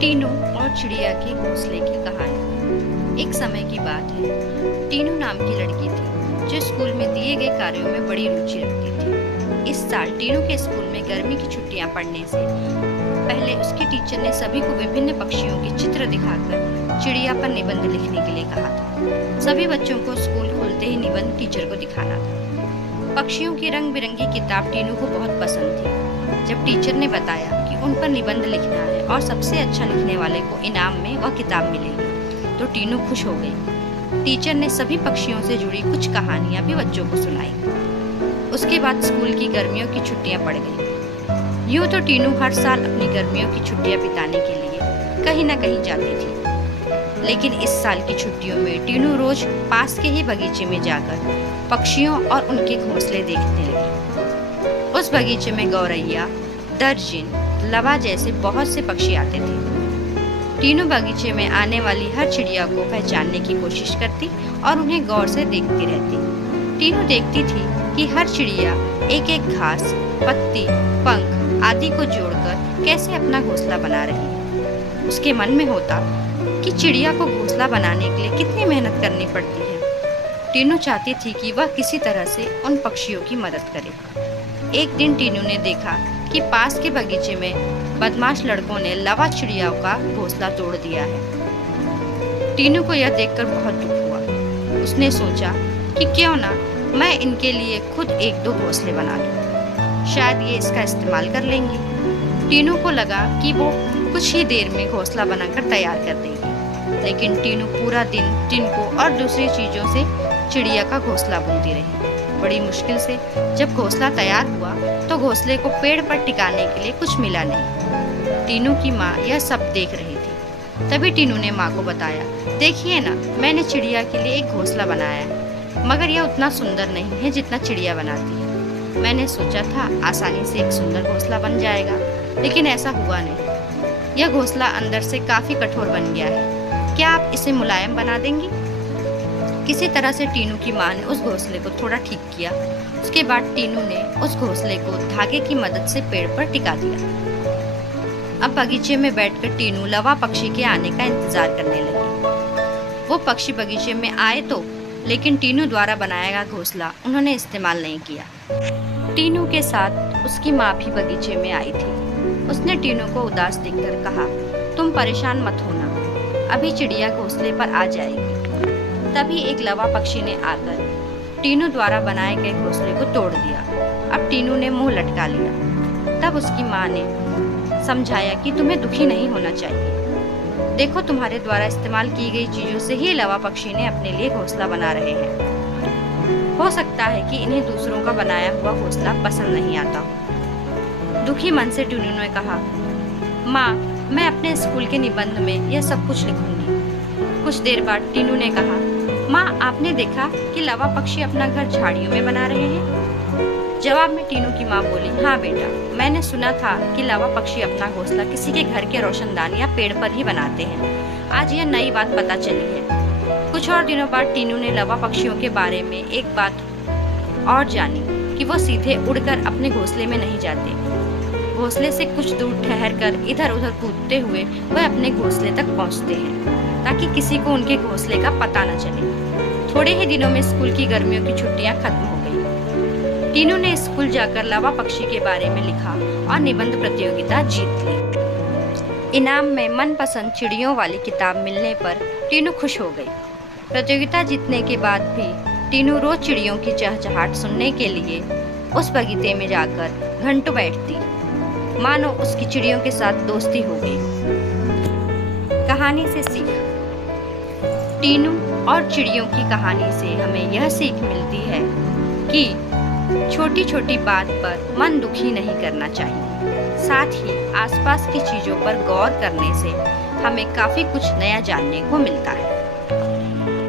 टीनू और चिड़िया के घोंसले की कहानी। एक समय की बात है। टीनू नाम की लड़की थी जो स्कूल में दिए गए कार्यों में बड़ी रुचि रखती थी। इस साल टीनू के स्कूल में गर्मी की छुट्टियां पड़ने से पहले उसके टीचर ने सभी को विभिन्न पक्षियों के चित्र दिखाकर चिड़िया पर निबंध लिखने के लिए कहा था। सभी बच्चों को स्कूल खोलते ही निबंध टीचर को दिखाना था। पक्षियों की रंग बिरंगी किताब टीनू को बहुत पसंद थी। जब टीचर ने बताया कि उन पर निबंध लिखना है और सबसे अच्छा लिखने वाले को इनाम में वह किताब मिलेगी, तो टीनू खुश हो गई। टीचर ने सभी पक्षियों से जुड़ी कुछ कहानियां भी बच्चों को सुनाई। उसके बाद स्कूल की गर्मियों की छुट्टियां पड़ गईं। यूं तो टीनू हर साल अपनी गर्मियों की छुट्टियां बिताने के लिए कहीं न कहीं जाती थी, लेकिन इस साल की छुट्टियों में टीनू रोज पास के ही बगीचे में जाकर पक्षियों और उनके घोंसले देखने लगी। उस बगीचे में गौरैया, दर्जिन, लवा जैसे बहुत से पक्षी आते थे। टीनू बगीचे में आने वाली हर चिड़िया को पहचानने की कोशिश करती और उन्हें गौर से देखती रहती। टीनू देखती थी कि हर चिड़िया एक एक घास, पत्ती, पंख आदि को जोड़कर कैसे अपना घोंसला बना रही है। उसके मन में होता कि चिड़िया को घोंसला बनाने के लिए कितनी मेहनत करनी पड़ती है। टीनू चाहती थी कि वह किसी तरह से उन पक्षियों की मदद करे। एक दिन टीनू ने देखा कि पास के बगीचे में बदमाश लड़कों ने लवा चिड़िया का घोंसला तोड़ दिया है। टीनू को यह देखकर बहुत दुख हुआ। उसने सोचा कि क्यों ना मैं इनके लिए खुद एक दो घोंसले बना दूं, शायद ये इसका इस्तेमाल कर लेंगी। टीनू को लगा कि वो कुछ ही देर में घोंसला बनाकर तैयार कर देगी, लेकिन टीनू पूरा दिन टिनको और दूसरी चीजों से चिड़िया का घोंसला बुनती रही। बड़ी मुश्किल से जब घोंसला तैयार हुआ तो घोंसले को पेड़ पर टिकाने के लिए कुछ मिला नहीं। टीनू की माँ यह सब देख रही थी। तभी टीनू ने माँ को बताया, देखिए ना, मैंने चिड़िया के लिए एक घोंसला बनाया है, मगर यह उतना सुंदर नहीं है जितना चिड़िया बनाती है। मैंने सोचा था आसानी से एक सुंदर घोंसला बन जाएगा, लेकिन ऐसा हुआ नहीं। यह घोंसला अंदर से काफी कठोर बन गया है। क्या आप इसे मुलायम बना देंगी? किसी तरह से टीनू की माँ ने उस घोंसले को थोड़ा ठीक किया। उसके बाद टीनू ने उस घोंसले को धागे की मदद से पेड़ पर टिका दिया। अब बगीचे में बैठकर टीनू लवा पक्षी के आने का इंतजार करने लगी। वो पक्षी बगीचे में आए तो, लेकिन टीनू द्वारा बनाया गया घोंसला उन्होंने इस्तेमाल नहीं किया। टीनू के साथ उसकी माँ भी बगीचे में आई थी। उसने टीनू को उदास देखकर कहा, तुम परेशान मत होना, अभी चिड़िया घोंसले पर आ जाएगी। तभी एक लवा पक्षी ने आकर टीनू द्वारा बनाए गए घोंसले को तोड़ दिया। अब टीनू ने मुंह लटका लिया। तब उसकी माँ ने समझाया कि तुम्हें दुखी नहीं होना चाहिए। देखो, तुम्हारे द्वारा इस्तेमाल की गई चीजों से ही लवा पक्षी ने अपने लिए घोंसला बना रहे हैं। हो सकता है कि इन्हें दूसरों का बनाया हुआ घोंसला पसंद नहीं आता हो। दुखी मन से टीनू ने कहा, माँ, मैं अपने स्कूल के निबंध में यह सब कुछ लिखूंगी। कुछ देर बाद टीनू ने कहा, माँ, आपने देखा कि लवा पक्षी अपना घर झाड़ियों में बना रहे हैं? जवाब में टीनू की माँ बोली, हाँ बेटा, मैंने सुना था कि लवा पक्षी अपना घोंसला किसी के घर के रोशनदान या पेड़ पर ही बनाते हैं। आज यह नई बात पता चली है। कुछ और दिनों बाद टीनू ने लवा पक्षियों के बारे में एक बात और जानी कि वो सीधे उड़कर अपने घोंसले में नहीं जाते। घोंसले से कुछ दूर ठहर कर इधर उधर कूदते हुए वह अपने घोंसले तक पहुँचते हैं, ताकि किसी को उनके घोंसले का पता न चले। थोड़े ही दिनों में स्कूल की गर्मियों की छुट्टियां खत्म हो गई। टीनू ने स्कूल जाकर लवा पक्षी के बारे में लिखा और निबंध प्रतियोगिता जीत ली। इनाम में मनपसंद चिड़ियों वाली किताब मिलने पर टीनू खुश हो गई। प्रतियोगिता जीतने के बाद भी टीनू रोज चिड़ियों की चहचहाट सुनने के लिए उस बगीचे में जाकर घंटों बैठती, मानो उसकी चिड़ियों के साथ दोस्ती हो गई। कहानी से सीख। टीनू और चिड़ियों की कहानी से हमें यह सीख मिलती है कि छोटी छोटी बात पर मन दुखी नहीं करना चाहिए। साथ ही आसपास की चीजों पर गौर करने से हमें काफी कुछ नया जानने को मिलता है।